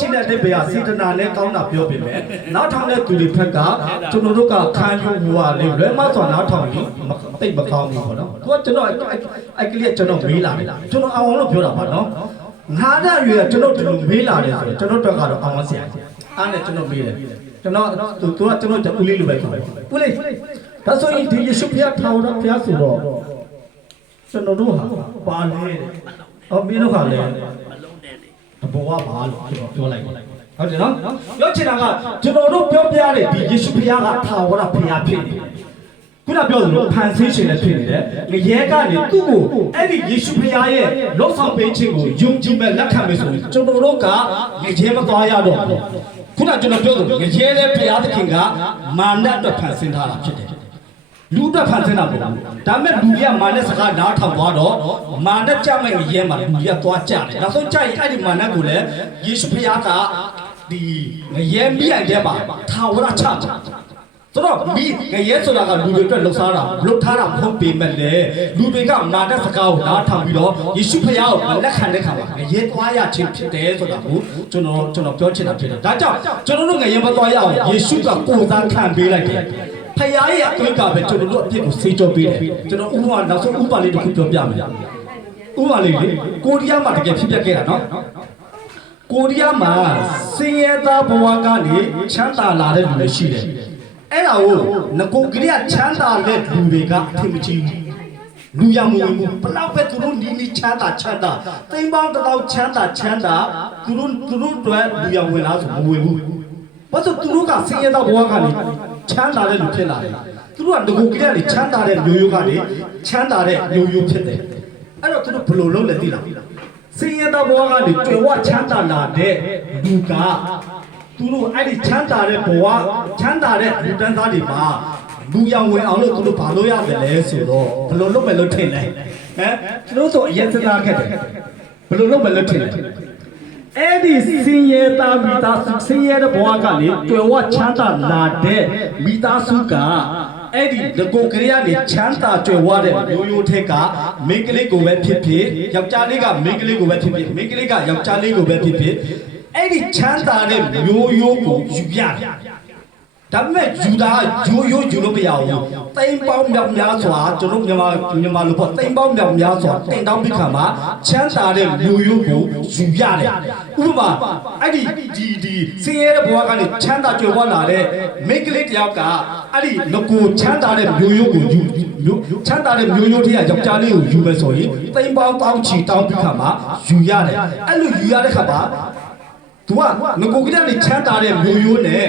ချင်တဲ့ဘေးကစေတနာနဲ့ကောင်းတာပြောပြမယ်နောက်ထောင်တဲ့သူတွေဖက်ကကျွန်တော်တို့ကခံယူဟိုဟာလေးလွယ်မဆိုနောက်ထောင်ပြီးတိတ်မကောင်းဘူးပေါ့နော်သူကကျွန်တော်အဲ့ကလေးကျွန်တော်မေးလာတယ်ကျွန်တော်အောင်လို့ပြောတာပါနော်ငါးတဲ့ရွေကျွန်တော်ဒီလိုမေးလာတယ်ဆိုတော့ကျွန်တော်တို့ကတော့အောင်ဆရာအားနဲ့ကျွန်တော်မေးတယ်ကျွန်တော်သူကကျွန်တော်ဦးလေးလိုပဲခေါ်တယ်ဦးလေးဒါဆိုရင်ဒီယေရှုဖျားထောင်တော့ဖျားဆိုတော့ကျွန်တော်တို့ဟာပါလေအော်မင်းတို့ကလည်းဘဝပါလို့ပြောလိုက်ဟုတ်တယ်နော်ပြောချင်တာကကျွန်တော်တို့ပြောပြတဲ့ဒီယေရှုဖျားကထာဝရဖျားဖြစ်နေခုနပြောသလိုဖန်ဆင်းရှင်လည်းဖြစ်နေတယ်ငရဲကနေသူ့ကိုအဲ့ဒီယေရှုဖျားရဲ့လောဆောင်ပေးခြင်းကိုယုံကြည်မဲ့လက်ခံမယ်ဆိုရင်ကျွန်တော်တို့ကငရဲမသွားရတော့ဘူးခုနကျွန်တော်ပြောသလိုငရဲလည်းဖျားသခင်ကမာနအတွက်ဖန်ဆင်းထားတာဖြစ်တယ်လူအတွက်ဖန်ဆင်းတာပေါ့ဒါပေမဲ့လူကြီးကမာနစကားနားထောင်သွားတော့မာနကြမဲ့ငရဲမှာလူကြီးကသွားကြတယ်နောက်ဆုံးကြရင်အဲ့ဒီမာနကိုလည်းယေရှုဖျားကဒီငရဲမိရိုက်တဲ့မှာထာဝရချဆိုတော့မိငရဲဆိုတာကလူတွေအတွက်လှုပ်ရှားတာလှုပ်ထားတာမဟုတ်ပေမဲ့လေလူတွေကမာနစကားကိုနားထောင်ပြီးတော့ယေရှုဖျားကိုလက်ခံတဲ့ခါမှာငရဲသွားရခြင်းဖြစ်တယ်ဆိုတာကိုကျွန်တော်ပြောချင်တာဖြစ်တယ်ဒါကြောင့်ကျွန်တော်တို့ငရဲမသွားရအောင်ယေရှုကကိုယ်စားခံပေးလိုက်တယ်ဖယားရဲ့အသွေးကပဲကျွန်တော်တို့အပြစ်ကိုစေကြောပေးတယ်ကျွန်တော်ဥပမာနောက်ဆုံးဥပမာလေးတစ်ခုပြောပြမယ်ဥပမာလေးလေကိုရီးယားမှာတကယ်ဖြစ်ပျက်ခဲ့တာနော်ကိုရီးယားမှာစင်ရဲသားဘဝကနေချမ်းသာလာတဲ့လူတွေရှိတယ်အဲ့ဒါကိုငကိုကလေးကချမ်းသာတဲ့လူတွေကအထင်မကြီးဘူးလူရမဝင်ဘူးဘလောက်ပဲသူတို့နီးချမ်းသာသိန်းပေါင်းတစ်ချမ်းသာသူတို့တွေလူရဝင်လားဆိုမဝင်ဘူးဘာလို့သူတို့ကစင်ရဲသားဘဝကနေချမ်းသာတဲ့လူဖြစ်လာတယ်သူတို့ကငကိုကလေးကနေချမ်းသာတဲ့မျိုးရိုးကနေချမ်းသာတဲ့မျိုးရိုးဖြစ်တယ်အဲ့တော့သူတို့ဘယ်လိုလုပ်လဲသိလားစင်ရတဲ့ဘဝကနေကြွယ်ဝချမ်းသာလာတဲ့လူကသူတို့အဲ့ဒီချမ်းသာတဲ့ဘဝချမ်းသာတဲ့လူတန်းသားတွေမှာလူရောင်ဝင်အောင်လို့သူတို့ဘာလို့ရတယ်လဲဆိုတော့ဘယ်လိုလုပ်မယ်လို့ထင်လဲဟမ်သူတို့ဆိုအရင်စကားခဲ့တယ်ဘယ်လိုလုပ်မယ်လို့ထင်လဲအဲ့ဒီစင်ရတဲ့မိသားစုစင်ရတဲ့ဘဝကနေကြွယ်ဝချမ်းသာလာတဲ့မိသားစုကအဲ့ဒီငကိုကလေးကနေချမ်းသာကြွယ်ဝတဲ့မျိုးရိုးထက်ကမိန်းကလေးကိုပဲဖြစ်ဖြစ်ယောက်ျားလေးကမိန်းကလေးကိုပဲဖြစ်ဖြစ်မိန်းကလေးကယောက်ျားလေးကိုပဲဖြစ်ဖြစ်အဲ့ဒီချမ်းသာတဲ့မျိုးရိုးကိုယူရတယ်ဒါပေမဲ့ယူတာယူလို့မရဘူးတိမ်ပေါင်းမြောက်များစွာကျွန်တော်မြန်မာလိုပေါ့တိမ်ပေါင်းမြောက်များစွာတင်တောင်းပြီးခါမှာချမ်းသာတဲ့မျိုးရိုးကိုယူရတယ်ဥပမာအဲ့ဒီစင်ရဲတဲ့ဘဝကနေချမ်းသာကြွယ်ဝလာတဲ့မိန်းကလေးတယောက်ကအဲ့ဒီငကိုချမ်းသာတဲ့မျိုးရိုးကိုယူချမ်းသာတဲ့မျိုးရိုးတွေကယောက်ျားလေးကိုယူမယ်ဆိုရင်တိမ်ပေါင်းတောင်းချီတောင်းပြီးခါမှာယူရတယ်အဲ့လိုယူရတဲ့ခါမှာသူကငကိုကလေးကနေချမ်းသာတဲ့မျိုးရိုးနဲ့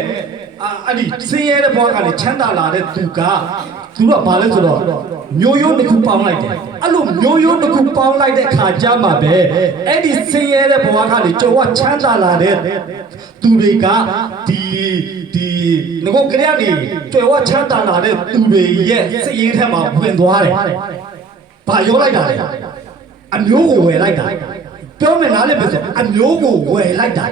အဲ့ဒီစင်ရဲတဲ့ဘဝကနေချမ်းသာလာတဲ့သူကဘာလဲဆိုတော့မျိုးရိုးတစ်ခုပေါင်းလိုက်တယ်အဲ့လိုမျိုးရိုးတစ်ခုပေါင်းလိုက်တဲ့ခါကျမှပဲအဲ့ဒီစင်ရဲတဲ့ဘဝကနေကြွယ်ဝချမ်းသာလာတဲ့သူတွေကဒီငကိုကလေးကနေကြွယ်ဝချမ်းသာလာတဲ့သူတွေရဲ့စိတ်ရင်းထဲမှာဝင်သွားတယ်ဘာရောလိုက်တာလဲအမျိုးကိုဝယ်လိုက်တာပြောမယ်လားလေပဲဆိုအမျိုးကိုဝယ်လိုက်တာ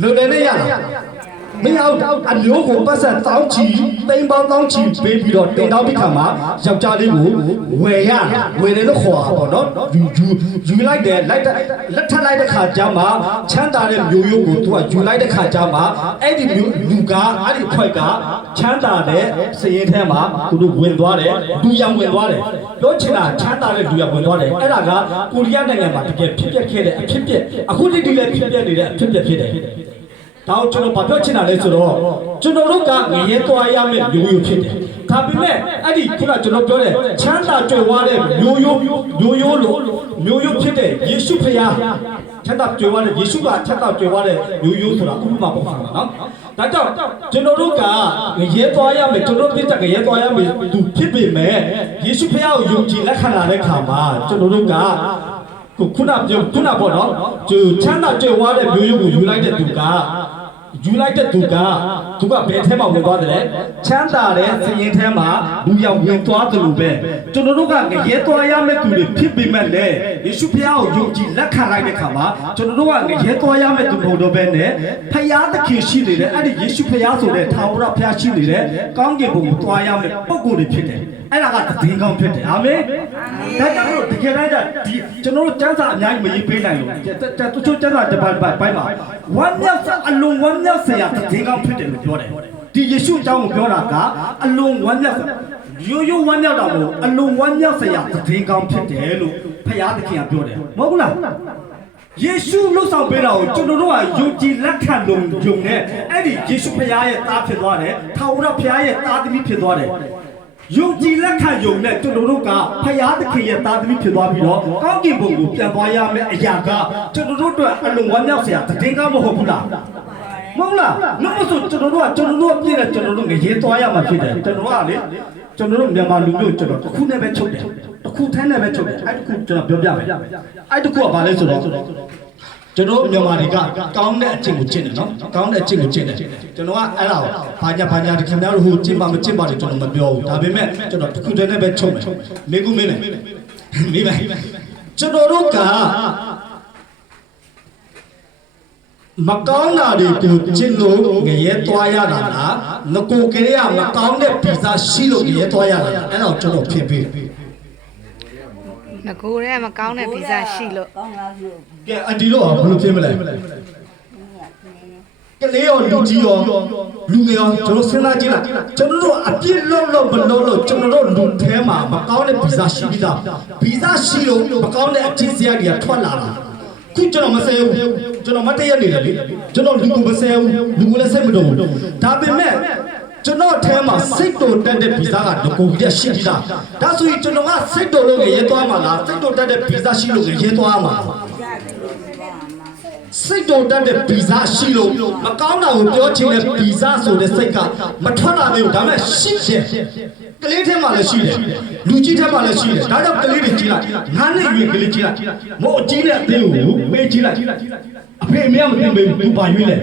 လွယ်နေရလားမရဘူးအမျိုးကိုပတ်ဆက်တောင်းချီသိန်းပေါင်းတောင်းချီပေးပြီးတော့တင်တောင်းပြီးခါမှာယောက်ျားလေးကိုဝယ်တယ်လို့ခေါ်တာပေါ့နော်ယူလိုက်တယ်လက်ထပ်လိုက်တဲ့ခါကျမှချမ်းသာတဲ့မျိုးရိုးကိုသူကယူလိုက်တဲ့ခါကျမှအဲ့ဒီမျိုးလူကအဲ့ဒီခွက်ကချမ်းသာတဲ့စရင်ထဲမှာသူတို့ဝင်သွားတယ်လူရောင်ဝင်သွားတယ်ပြောချင်တာချမ်းသာတဲ့လူရောင်ဝင်သွားတယ်အဲ့ဒါကကိုရီးယားနိုင်ငံမှာတကယ်ဖြစ်ပျက်ခဲ့တဲ့အဖြစ်ပျက်အခုတိတိလည်းဖြစ်ပျက်နေတဲ့အဖြစ်ပျက်ဖြစ်တယ်တောင်းကျွန်တော်ဘာပြောချင်တာလဲဆိုတော့ကျွန်တော်တို့ကငရဲသွားရမယ့်မျိုးရိုးဖြစ်တယ်။ဒါပေမဲ့အဲ့ဒီခုနကျွန်တော်ပြောတဲ့ချမ်းသာကြွယ်ဝတဲ့မျိုးရိုးဖြစ်တဲ့ယေရှုဖခင်ချမ်းသာကြွယ်ဝတဲ့ယေရှုကချမ်းသာကြွယ်ဝတဲ့မျိုးရိုးဆိုတာဥပမာပေါ့နော်။ဒါကြောင့်ကျွန်တော်တို့ကငရဲသွားရမယ်ကျွန်တော်ပြစ်တဲ့ငရဲသွားရမယ်သူဖြစ်ပေမဲ့ယေရှုဖခင်ကိုယုံကြည်လက်ခံလာတဲ့ခါမှာကျွန်တော်တို့ကခုနပေါ့နော်ချမ်းသာကြွယ်ဝတဲ့မျိုးရိုးကိုယူလိုက်တဲ့သူကဘယ်ထဲမှာဝင်သွားတယ်လဲချမ်းသာတဲ့စရင်ထဲမှာလူရောက်ဝင်သွားတယ်လို့ပဲကျွန်တော်တို့ကငရဲသွားရမယ့်သူတွေဖြစ်ပေမဲ့လည်းယေရှုဖခင်ကိုယုံကြည်လက်ခံလိုက်တဲ့ခါမှာကျွန်တော်တို့ကငရဲသွားရမယ့်သူမဟုတ်တော့ဘဲနဲ့ဖခင်သခင်ရှိနေတဲ့အဲ့ဒီယေရှုဖခင်ဆိုတဲ့ထာဝရဖခင်ရှိနေတဲ့ကောင်းကင်ဘုံကိုသွားရမယ့်ပုံကိုယ်တွေဖြစ်တယ် အဲ့ဒါကတည်ကောင်းဖြစ်တယ်အာမင်ဒါကြောင့်မို့တကယ်တမ်းကျဒီကျွန်တော်တို့ကျမ်းစာအများကြီးမရေးပေးနိုင်လို့တချို့ကျမ်းစာတစ်ပိုင်းမှာဝမ်းမြောက်အလွန်ဝမ်းမြောက်စရာတည်ကောင်းဖြစ်တယ်လို့ပြောတယ်ဒီယေရှုအကြောင်းကိုပြောတာကအလွန်ဝမ်းမြောက်ရိုးဝမ်းမြောက်တာမို့အလွန်ဝမ်းမြောက်စရာတည်ကောင်းဖြစ်တယ်လို့ဖခင်သခင်ကပြောတယ်မဟုတ်ဘူးလားယေရှုလှုပ်ဆောင်ပေးတာကိုကျွန်တော်တို့ကယုံကြည်လက်ခံလို့ယုံနဲ့အဲ့ဒီယေရှုဖခင်ရဲ့သားဖြစ်သွားတယ်ထာဝရဘုရားရဲ့သားသမီးဖြစ်သွားတယ်ယုံကြည်လက်ခံယုံနဲ့ကျွန်တော်တို့ကဖခင်သခင်ရဲ့သားသမီးဖြစ်သွားပြီးတော့ကောင်းကင်ဘုံကိုပြန်သွားရမယ့်အရာကကျွန်တော်တို့အတွက်အလွန်ဝမ်းမြောက်စရာတည်ကောင်းမဟုတ်ဘူးလားမဟုတ်လားလို့ဆိုကျွန်တော်တို့ပြည့်တဲ့ကျွန်တော်တို့ငရေသွားရမှာဖြစ်တယ်ကျွန်တော်ကလေကျွန်တော်တို့မြန်မာလူမျိုးကျွန်တော်တစ်ခုနဲ့ပဲချုပ်တယ်တစ်ခုထဲနဲ့ပဲချုပ်တယ်အဲ့တစ်ခုကျွန်တော်ပြောပြမယ်အဲ့တစ်ခုကဘာလဲဆိုတော့ကျွန်တော်မြန်မာတွေကကောင်းတဲ့အကျင့်ကိုကျင့်တယ်နော်ကောင်းတဲ့အကျင့်ကိုကျင့်တယ်ကျွန်တော်ကအဲ့ဒါကိုဘာညာဒီခင်ဗျားတို့ဟိုကျင့်ပါမကျင့်ပါလေကျွန်တော်မပြောဘူးဒါပေမဲ့ကျွန်တော်တစ်ခုတည်းနဲ့ပဲချုပ်မယ်မိကူမင်းမယ်ကျွန်တော်တို့ကမကောင်းတာတွေကိုကျင့်လို့ငရဲသွားရတာလားငကိုကလေးကမကောင်းတဲ့ဗီဇရှိလို့ငရဲသွားရတာအဲ့တော့ကျွန်တော်ဖြစ်ပြီငကိုရဲမကောင်းတဲ့ဗီဇရှိလို့ကဲအဒီတော့ဘယ်လိုဖြစ်မလဲကလေးရောလူကြီးရောလူငယ်ရောကျွန်တော်စဉ်းစားကြည့်လိုက်ကျွန်တော်တို့အပြစ်လုံးမလုံးကျွန်တော်တို့လူထဲမှာမကောင်းတဲ့ဗီဇရှိပြီးသားဗီဇရှိလို့မကောင်းတဲ့အကျင့်စရာတွေကထွက်လာတာခုကျွန်တော်မဆဲဘူးကျွန်တော်မတည့်ရနေတယ်လေကျွန်တော်လူကိုမဆဲဘူးလူကိုလည်းစိတ်မတော်ဘူးဒါပေမဲ့ကျွန်တော်ထဲမှာစိတ်တော်တက်တဲ့ဗီဇကတကူကြီးရှိပြီးသားဒါဆိုရင်ကျွန်တော်ကစိတ်တော်လို့ရဲသွားမှာလားစိတ်တော်တက်တဲ့ဗီဇရှိလို့ရဲသွားမှာစိတ်တော်တက်တဲ့ဗီဇရှိလို့မကောင်းတာကိုပြောချင်တဲ့ဗီဇဆိုတဲ့စိတ်ကမထွက်လာသေးဘူးဒါပေမဲ့ရှိတယ်ကလေးထဲမှာလည်းရှိတယ်လူကြီးထဲမှာလည်းရှိတယ်ဒါကြောင့်ကလေးတွေကြီးလိုက်ငါနဲ့ရွေးကလေးကြီးလိုက်မို့အကြီးနဲ့အသေးကိုပေးကြီးလိုက်အဖေအမေကမသိဘူးသူပါရွေးတယ်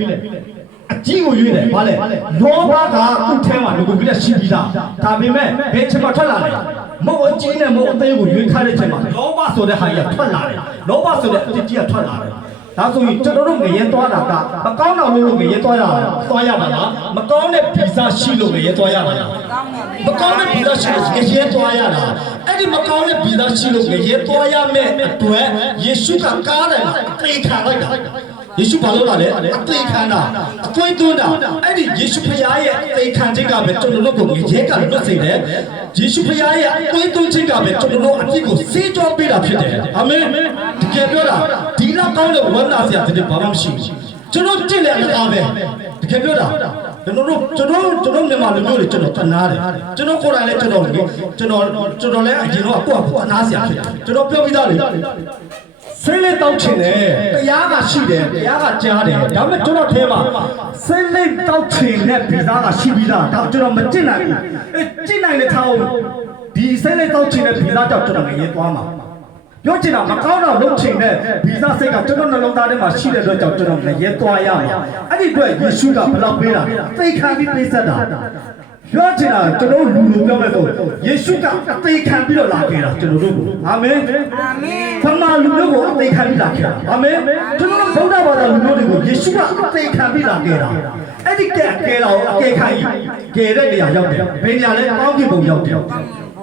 အကြီးကိုရွေးတယ်ဗါလဲလောဘကသူ့ထဲမှာလူကိုပြည့်ရှိပြီးသားဒါပေမဲ့ဘယ်ချိန်မှထွက်လာလဲမို့အကြီးနဲ့မို့အသေးကိုရွေးထားတဲ့ချိန်မှာလောဘဆိုတဲ့ဟာကြီးထွက်လာတယ်လောဘဆိုတဲ့အကြီးကထွက်လာတယ်ဒါဆိုရင်ကျွန်တော်တို့ငရဲသွားတာကမကောင်းတာလို့ငရဲသွားရတာလားမကောင်းတဲ့ဗီဇရှိလို့ငရဲသွားရတာလားမကောင်းတဲ့ဗီဇရှိလို့ငရဲသွားရတာအဲ့ဒီမကောင်းတဲ့ဗီဇရှိလို့ငရဲသွားရမယ့်အတွက်ယေရှုကကားတယ်အသေးခံလိုက်တာယေရှုဘာလို့လာလဲအသေးခံတာအသွေးသွင်းတာအဲ့ဒီယေရှုဖခင်ရဲ့အသေးခံခြင်းကပဲကျွန်တော်တို့ကိုငရဲကလွတ်စေတယ်ယေရှုဖခင်ရဲ့အသွေးသွင်းခြင်းကပဲကျွန်တော်တို့အပြစ်ကိုဆေးကြောပေးတာဖြစ်တယ်အာမင်တကယ်ပြောတာဒီလောက်ကောင်းတဲ့ဝမ်းသာစရာတဲ့ဘာမှမရှိဘူးကျွန်တော်ကြည့်လဲအားပဲတကယ်ပြောတာကျွန်တော်မြန်မာလူမျိုးတွေကျွန်တော်တနာတယ်ကျွန်တော်ကိုယ်တိုင်လည်းကျွန်တော်လည်းအရင်တော့ကိုယ့်အနာစရာဖြစ်တယ်ကျွန်တော်ပြောပြီးသားလေစိတ်လေးတောက်ချင်တယ်တရားကရှိတယ်တရားကကြားတယ်ဒါပေမဲ့ကျွန်တော်ထဲမှာစိတ်လေးတောက်ချင်တဲ့ဗီဇကရှိပြီးသားဒါကျွန်တော်မကျင့်နိုင်ဘူးကျင့်နိုင်တဲ့ထားအောင်ဒီစိတ်လေးတောက်ချင်တဲ့ဗီဇကြောင့်ကျွန်တော်ငရဲသွားမှာပြောချင်တာမကောင်းတော့လုပ်ချင်တဲ့ဗီဇစိတ်ကကျွန်တော်နှလုံးသားထဲမှာရှိတဲ့အတွက်ကြောင့်ကျွန်တော်ငရဲသွားရမှာအဲ့ဒီအတွက်ယေရှုကဘယ်လောက်ပေးတာသိခံပြီးပေးဆက်တာပြောချင်တာကျွန်တော်လူလိုပြောမဲ့ဆိုယေရှုကအသေးခံပြီးတော့လာခဲ့တာကျွန်တော်တို့ကိုအာမင်အာမင်သမာလူမျိုးကိုအသေးခံပြီးလာခဲ့တာအာမင်ကျွန်တော်တို့ဗုဒ္ဓဘာသာလူမျိုးတွေကိုယေရှုကအသေးခံပြီးလာခဲ့တာအဲ့ဒီကဲတော်အကဲခံကြီးကဲတဲ့နေရာရောက်တယ်ဘယ်နေရာလဲကောင်းကင်ဘုံရောက်တယ်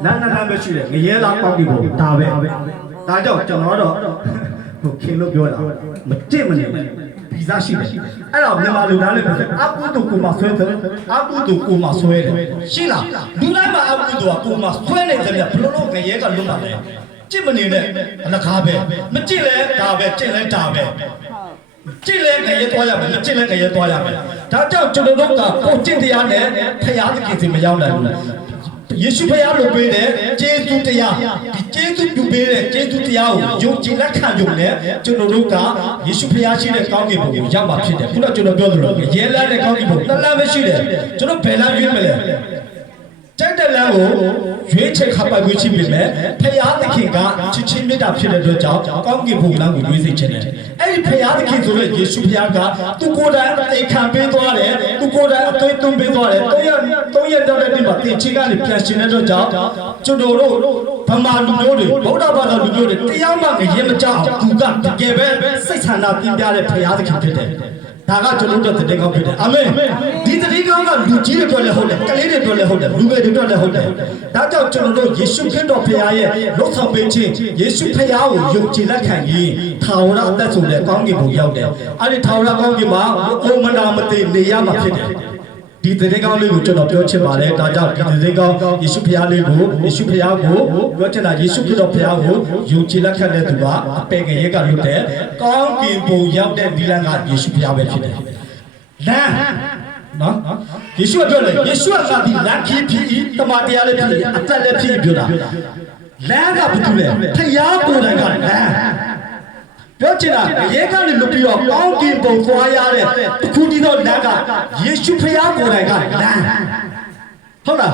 နာနာပဲရှိတယ်ငရဲလားကောင်းကင်ဘုံဒါပဲဒါကြောင့်ကျွန်တော်တော့ဟိုခင်လို့ပြောတာမတင့်မနေဗီဇရှိတယ်အဲ့တော့မြန်မာလူသားလေးပဲအပုတုကိုမှဆွဲတယ်အပုတုကိုမှဆွဲတယ်ရှိလားလူတိုင်းမှာအပုတုကကိုမှဆွဲနေတယ်ဘယ်လိုလုပ်ငရဲကလွတ်လာလဲကြည့်မနေနဲ့အလကားပဲမကြည့်လဲဒါပဲကြည့်လဲဒါပဲကြည့်လဲငရဲသွားရမယ်မကြည့်လဲငရဲသွားရမယ်ဒါကြောင့်ကျွန်တော်တို့ကကိုကြည့်တရားနဲ့ဖျားသခင်စီမရောက်နိုင်ဘူးယေရှုဖခင်လိုပေးတဲ့ကျေးဇူးတရားဒီကျေးဇူးပြုပေးတဲ့ကျေးဇူးတရားကိုယုံကြည်လက်ခံယုံနဲ့ကျွန်တော်တို့ကယေရှုဖခင်ရှိတဲ့ကောင်းကင်ဘုံကိုရောက်မှာဖြစ်တယ်ခုနကကျွန်တော်ပြောသလိုရဲလန်းတဲ့ကောင်းကင်ဘုံနှစ်လမ်းပဲရှိတယ်ကျွန်တော်ဘယ်လမ်းရွေးမလဲကြိုက်တဲ့လမ်းကိုရွေးချက်ခပ်ပိုက်ခွင့်ရှိပြီမဲ့ဖခင်သခင်ကချစ်ချင်းမေတ္တာဖြစ်တဲ့အတွက်ကြောင့်ကောင်းကင်ဘုံလမ်းကိုရွေးစေချင်တယ်အဲ့ဒီဖခင်သခင်ဆိုတဲ့ယေရှုဖခင်ကသူကိုယ်တိုင်အိမ်ခံပေးသွားတယ်သူကိုယ်တိုင်အသွေးသွင်းပေးသွားတယ်၃ရက်တောက်တဲ့နေ့မှာတင်ချီကနေပြန်ရှင်တဲ့အတွက်ကြောင့်ကျွန်တော်တို့ဗမာလူမျိုးတွေဗုဒ္ဓဘာသာလူမျိုးတွေတရားမှငရဲမကြောက်သူကတကယ်ပဲစိတ်ဆန္ဒပြင်းပြတဲ့ဖခင်သခင်ဖြစ်တယ်ဒါကကျွန်တော်တို့တည်ကောင်းဖြစ်တယ်အာမင်ဒီတည်ကောင်းကလူကြီးတွေပြောလဲဟုတ်တယ်ကလေးတွေပြောလဲဟုတ်တယ်လူငယ်တွေပြောလဲ ဟုတ်တယ်ဒါကြောင့်ကျွန်တော်တို့ယေရှုခရစ်တော်ဖခင်ရဲ့လှုပ်ဆောင်ပေးခြင်းယေရှုဖခင်ကိုယုံကြည်လက်ခံရင်ထာဝရအသက်ဆိုတဲ့ကောင်းကင်ဘုံရောက်တယ်အဲ့ဒီထာဝရကောင်းကင်မှာအိုမနာမသိနေရမှာဖြစ်တယ်ဒီသတင်းကောင်းလေးကိုကျွန်တော်ပြောချင်ပါတယ်ဒါကြောင့်ဒီသတင်းကောင်းယေရှုဖခင်လေးကိုယေရှုဖခင်ကိုပြောချင်တာယေရှုခရစ်တော်ဖခင်ကိုယုံကြည်လက်ခံတဲ့သူကအပေငရဲကလွတ်တဲ့ကောင်းကင်ဘုံရောက်တဲ့ဒီလန်ကယေရှုဖခင်ပဲဖြစ်တယ်လမ်းနော်ယေရှုပြောတယ်ယေရှုကဒီလမ်းကြီးဖြစ်တမန်တရားလေးဖြစ်အသက်လည်းဖြစ်ပြောတာလမ်းကဘာတူလဲဖခင်ကိုယ်တိုင်ကလမ်းပြောချင်တာရဲကနေလွတ်ပြီးတော့ကောင်းကင်ဘုံသွားရတဲ့တခုတည်းသောလမ်းကယေရှုဖခင်ကိုယ်တိုင်ကလမ်းဟုတ်လာ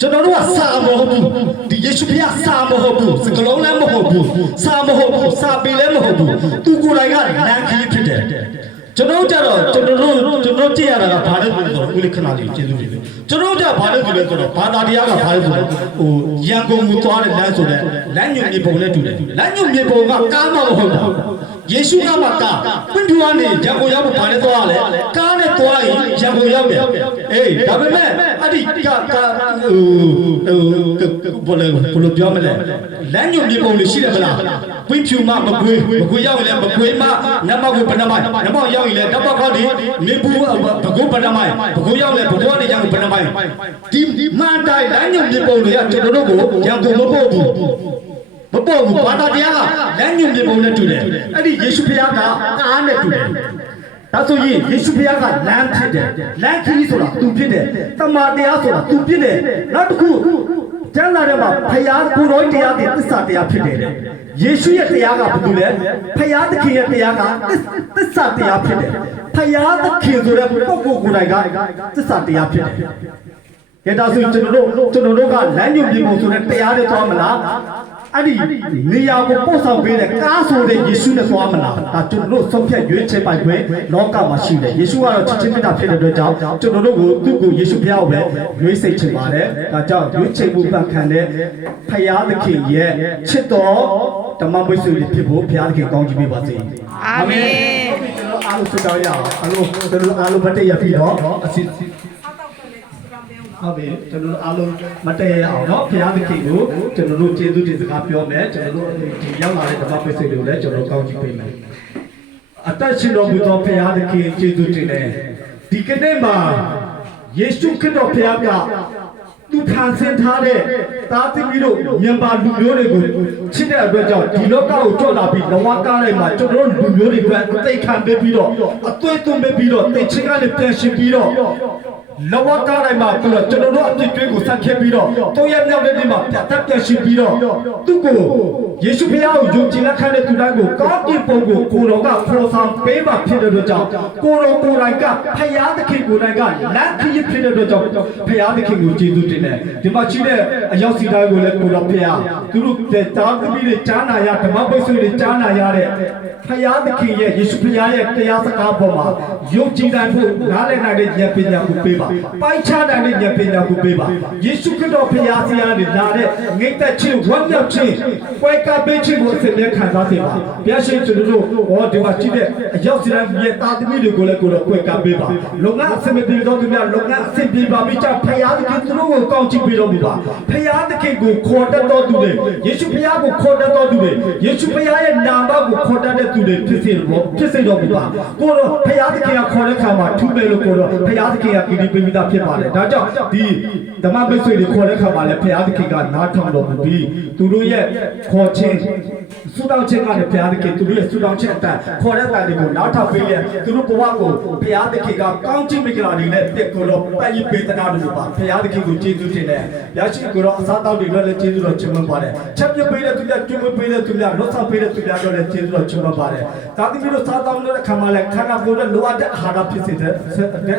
းကျွန်တော်တို့ကစာမဟုတ်ဘူးဒီယေရှုဖခင်စာမဟုတ်ဘူးစကလုံးလည်းမဟုတ်ဘူးစာမဟုတ်ဘူးစာပေလည်းမဟုတ်ဘူးသူကိုယ်တိုင်ကလမ်းကြီးဖြစ်တယ်ကျွန်တော်ကြတော့ကျွန်တော်ကြည့်ရတာကဘာလဲဆိုတော့ဦးလေးခဏလေးကျေးဇူးတင်တယ်ကျွန်တော်ကြဘာလဲဆိုလဲဆိုတော့ဘာသာတရားကဘာလဲဆိုတော့ဟိုရန်ကုန်ကိုသွားတဲ့လမ်းဆိုတဲ့လမ်းညွန်မြေပုံနဲ့တူတယ်လမ်းညွန်မြေပုံကကားမဟုတ်ဘူးယေရှုကမှကားပြင်းထူကနေရန်ကုန်ရောက်ဘာလဲသွားလဲကားနဲ့သွားရင်ရန်ကုန်ရောက်တယ်အေးဒါပေမဲ့အဲ့ဒီကားဟိုဘယ်လိုပြောမလဲလမ်းညွန်မြေပုံလေးရှိတယ်မလားပြင်းဖြူမှမကွေရောက်ရင်လည်းမကွေမှနတ်မောက်ကိုဘယ်နှမိုက်နတ်မောက်ရောက်ရင်လည်းတပ်ပေါက်ခေါ်ဒီမေဘူးဘကုဘယ်နှမိုက်ဘကုရောက်လည်းဘကုကနေရောက်ဘယ်နှမိုက်ဒီမှန်တိုင်းလမ်းညွန်မြေပုံတွေကကျွန်တော်တို့ကိုရန်ကုန်မပို့ဘူးမပို့ဘူးဘာသာတရားကလမ်းညွန်မြေပုံနဲ့တူတယ်အဲ့ဒီယေရှုဖခင်ကကားနဲ့တူတယ်ဒါဆိုရင်ယေရှုဖခင်ကလမ်းဖြစ်တယ်လမ်းခီးဆိုတာသူဖြစ်တယ်တမန်တရားဆိုတာသူဖြစ်တယ်နောက်တစ်ခုကျမ်းစာထဲမှာဖခင်ကိုယ်တော်တရားတွေသစ္စာတရားဖြစ်တယ်ယေရှုရဲ့တရားကဘာလို့လဲဖခင်သခင်ရဲ့တရားကသစ္စာတရားဖြစ်တယ်ဖခင်သခင်ဆိုတဲ့ပုဂ္ဂိုလ်ကိုယ်တိုင်ကသစ္စာတရားဖြစ်တယ်ကဲဒါဆိုကျွန်တော်တို့ကလမ်းညွှန်ပြပုံဆိုတဲ့တရားတွေသွားမလားအဲ့ဒီနေရာကိုပို့ဆောင်ပေးတဲ့ကားဆိုတဲ့ယေရှုနဲ့သွားမလားဒါကျွန်တော်တို့ဆုံးဖြတ်ရွေးချယ်ပိုင်ခွင့်လောကမှာရှိတယ်ယေရှုကတော့ချစ်ချင်းမေတ္တာဖြစ်တဲ့အတွက်ကြောင့်ကျွန်တော်တို့ကိုသူ့ကိုယေရှုဖခင်ကိုပဲရွေးစိတ်ချင်ပါတယ်ဒါကြောင့်ရွေးချယ်မှုပတ်ခံတဲ့ဖခင်သခင်ရဲ့ချစ်တော်ဓမ္မမိတ်ဆွေတွေဖြစ်ဖို့ဖခင်သခင်ကောင်းချီးပေးပါစေအာမင်ကျွန်တော်အားလုံးဆုတောင်းရအောင်အားလုံးမတည့်ရပြီတော့အစီဟုတ်ပြီကျွန်တော်အားလုံးမတည့်ရအောင်เนาะဖခင်သခင်ကိုကျွန်တော်တို့ကျေးဇူးတင်စကားပြောမယ်ကျွန်တော်တို့ဒီရောက်လာတဲ့ဓမ္မမိတ်ဆွေတွေကိုလည်းကျွန်တော်ကောင်းချီးပေးမယ်အသက်ရှင်တော်မူသောဖခင်သခင်ကျေးဇူးတင်တယ်ဒီကနေ့မှာယေရှုခရစ်တော်ဖခင်ကသူဖန်ဆင်းထားတဲ့သားသမီးတို့မြန်မာလူမျိုးတွေကိုချစ်တဲ့အတွက်ကြောင့်ဒီလောကကိုကြွလာပြီးလောကကားတိုင်းမှာကျွန်တော်တို့လူမျိုးတွေအတွက်အသိခံပေးပြီးတော့အသွေးသွင်းပေးပြီးတော့တိတ်ချင်းကနေပြန်ရှင်ပြီးတော့လောကကားတိုင်းမှာကျွန်တော်တို့အပြစ်တွေးကိုဆက်ခဲ့ပြီးတော့တော့ရမြောက်တဲ့နေ့မှာပြတ်တက်ပြန်ရှင်ပြီးတော့သူ့ကိုယေရှုဖခင်ကိုယုံကြည်လက်ခံတဲ့သူတိုင်းကိုကောင်းကင်ဘုံကိုကိုတော်ကဖော်ဆောင်ပေးမှဖြစ်တဲ့အတွက်ကြောင့်ကိုတော်ကိုယ်တိုင်ကဖခင်သခင်ကိုယ်တိုင်ကလမ်းခရီးဖြစ်တဲ့အတွက်ကြောင့်ဖခင်သခင်ကိုကျေးဇူးတင်တယ်ဒီမှာရှိတဲ့အယောက်စီတိုင်းကိုလည်းကိုတော်ဖခင်သူတို့တားသမီးတွေကြားနာရဓမ္မပိတ်ဆွေတွေကြားနာရတဲ့ဖခင်သခင်ရဲ့ယေရှုဖခင်ရဲ့တရားစကားပေါ်မှာယုံကြည်နိုင်ဖို့နားလည်နိုင်တဲ့ဉာဏ်ပညာကိုပေးပါပိုက်ချနိုင်တဲ့ဉာဏ်ပညာကိုပေးပါယေရှုခရစ်တော်ဖခင်ဆီကနေလာတဲ့ငိမ့်သက်ခြင်းဝမ်းမြောက်ခြင်းပွဲကပေးခြင်းကိုအစဉ်နဲ့ခံစားစေပါဘုရားရှင်ကျွန်တော်တို့ဟောဒီမှာရှိတဲ့အယောက်စီတိုင်းရဲ့တာသမီတွေကိုလည်းကိုယ်တော်ပွဲကပေးပါလုံငါအစဉ်မပြေတော့သူများလုံငါအစဉ်ပြေပါပြီးကြဖခင်သခင်သူတို့ကိုကောင်းချီးပေးတော်မူပါဖခင်သခင်ကိုခေါ်တတ်တော်သူတွေယေရှုဖခင်ကိုခေါ်တတ်တော်သူတွေယေရှုဖခင်ရဲ့နာမကိုခေါ်တတ်တဲ့သူတွေဖြစ်စေတော်မူပါကိုယ်တော်ဖခင်သခင်ကခေါ်တဲ့ခါမှာထူးမယ်လို့ကိုယ်တော်ဖခင်သခင်ကဂရုပေးပြီးသားဖြစ်ပါတယ်ဒါကြောင့်ဒီဓမ္မမိတ်ဆွေတွေခေါ်တဲ့ခါမှာလည်းဖခင်သခင်ကနားထောင်တော်မူပြီးသူတို့ရဲ့ခေါ်ခြင်းဆုတောင်းခြင်းကလည်းဘုရားသခင်သူတို့ရဲ့ဆုတောင်းခြင်းအတိုင်းခေါ်တဲ့တိုင်တွေကိုနားထောင်ပေးတဲ့သူတို့ဘဝကိုဘုရားသခင်ကကောင်းချီးမင်္ဂလာတွေနဲ့တက်ကိုတော့ပတ်ရပေးသနာလို့ပါဘုရားသခင်ကိုကျေးဇူးတင်တယ်ဘုရားရှိခိုးတော့အစားတောက်တွေလည်းကျေးဇူးတော်ချီးမွမ်းပါတယ်ချက်ပြပေးတဲ့သူများကျွေးပေးတဲ့သူများလောဆောင်ပေးတဲ့သူများတို့လည်းကျေးဇူးတော်ချီးမွမ်းပါတယ်ဒါသမီးတို့စားတောင်းတဲ့အခါမှာလည်းခန္ဓာကိုယ်နဲ့လိုအပ်တဲ့အာဟာရဖြစ်စေတဲ့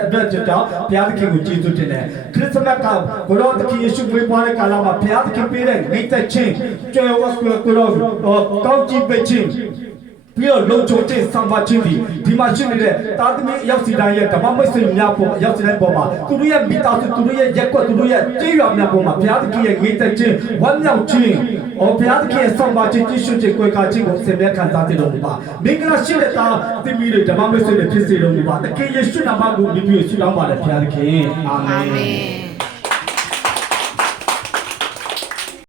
အတွက်ကြောင့်ဘုရားသခင်ကိုကျေးဇူးတင်တယ်ခရစ်စမတ်ကဘုရားသခင်ယေရှုမွေးဖွားတဲ့ကာလမှာဘုရားသခင်ပေးတဲ့မိတ်သက်ချင်းကျွယ်ဝကိုတော့ကောင်းချီးပေးခြင်းပြီးတော့လုံခြုံခြင်းဆောင်ပါခြင်းဒီမှာရှိနေတဲ့တာသမီးအယောက်စီတိုင်းရဲ့ဓမ္မမိတ်ဆွေများပေါ်အယောက်စီတိုင်းပေါ်မှာသူတို့ရဲ့မိသားစုသူတို့ရဲ့ရက်ကွက်သူတို့ရဲ့ကျေးရွာများပေါ်မှာဘုရားသခင်ရဲ့ငြိမ်သက်ခြင်းဝမ်းမြောက်ခြင်းဘုရားသခင်ရဲ့ဆောင်ပါခြင်းကြည်ရှုခြင်းကိုယ်ကားခြင်းကိုဆင်မြဲခံစားစေတော်မူပါမင်္ဂလာရှိတဲ့တာသမီးတွေဓမ္မမိတ်ဆွေတွေဖြစ်စေတော်မူပါတကယ်ယေရှုနာမကိုမြည်ပြီးဆုတောင်းပါတယ်ဘုရားသခင်အာမင်